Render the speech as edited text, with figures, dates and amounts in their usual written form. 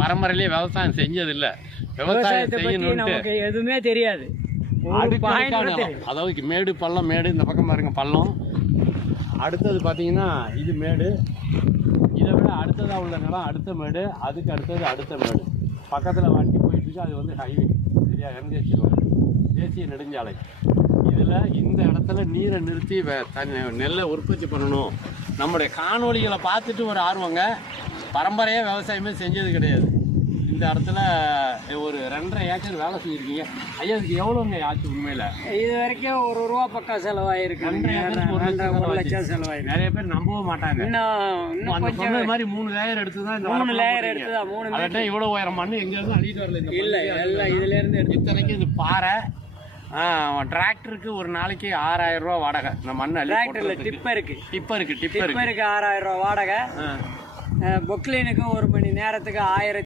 பரம்பரையிலேயே விவசாயம் செஞ்சது இல்லை. விவசாயம் செய்யணும்னு எதுவுமே தெரியாது. அதாவது மேடு பள்ளம், மேடு இந்த பக்கம் பாருங்க பள்ளம். அடுத்தது பார்த்தீங்கன்னா இது மேடு, இதை விட அடுத்ததாக உள்ள நிலம் அடுத்த மேடு, அதுக்கு அடுத்தது அடுத்த மேடு. பக்கத்தில் வண்டி போயிட்டுருக்கு, அது வந்து ஹைவே சரியா, என்ஹெச் ரோடு, தேசிய நெடுஞ்சாலை. இதில் இந்த இடத்துல நீரை நிறுத்தி நெல்லை உற்பத்தி பண்ணணும். நம்முடைய காணொலிகளை பார்த்துட்டு ஒரு ஆர்வங்க. பரம்பரையாக விவசாயமே செஞ்சது கிடையாது. இந்த இடத்துல ஒரு 2.5 ஏக்கர் வேலை செஞ்சுருக்கீங்க ஐயா. இதுக்கு எவ்வளோங்க ஆச்சு உண்மையில்? இது வரைக்கும் ₹1 பக்கம் செலவாயிருக்கு. 1 லட்சம் செலவாயிருக்கு. நிறைய பேர் நம்பவும் மாட்டாங்க. இன்னும் சொன்ன மாதிரி 3 லேயர் எடுத்து தான், 3 லேயர் எடுத்து தான் 3 மீட்டர். இவ்வளோ உயரம் மண்ணு எங்கேருந்து அள்ளிட்டு வரல. இல்லை, எல்லாம் இதுலேருந்து எடுத்து. இத்தனைக்கு இது பாறை. டிராக்டருக்கு ஒரு நாளைக்கு ₹6000 வாடகை. இந்த மண்ணு டிராக்டரில் டிப்பருக்கு ₹6000 வாடகை. பொக்லைனுக்கு 1 மணி நேரத்துக்கு 1000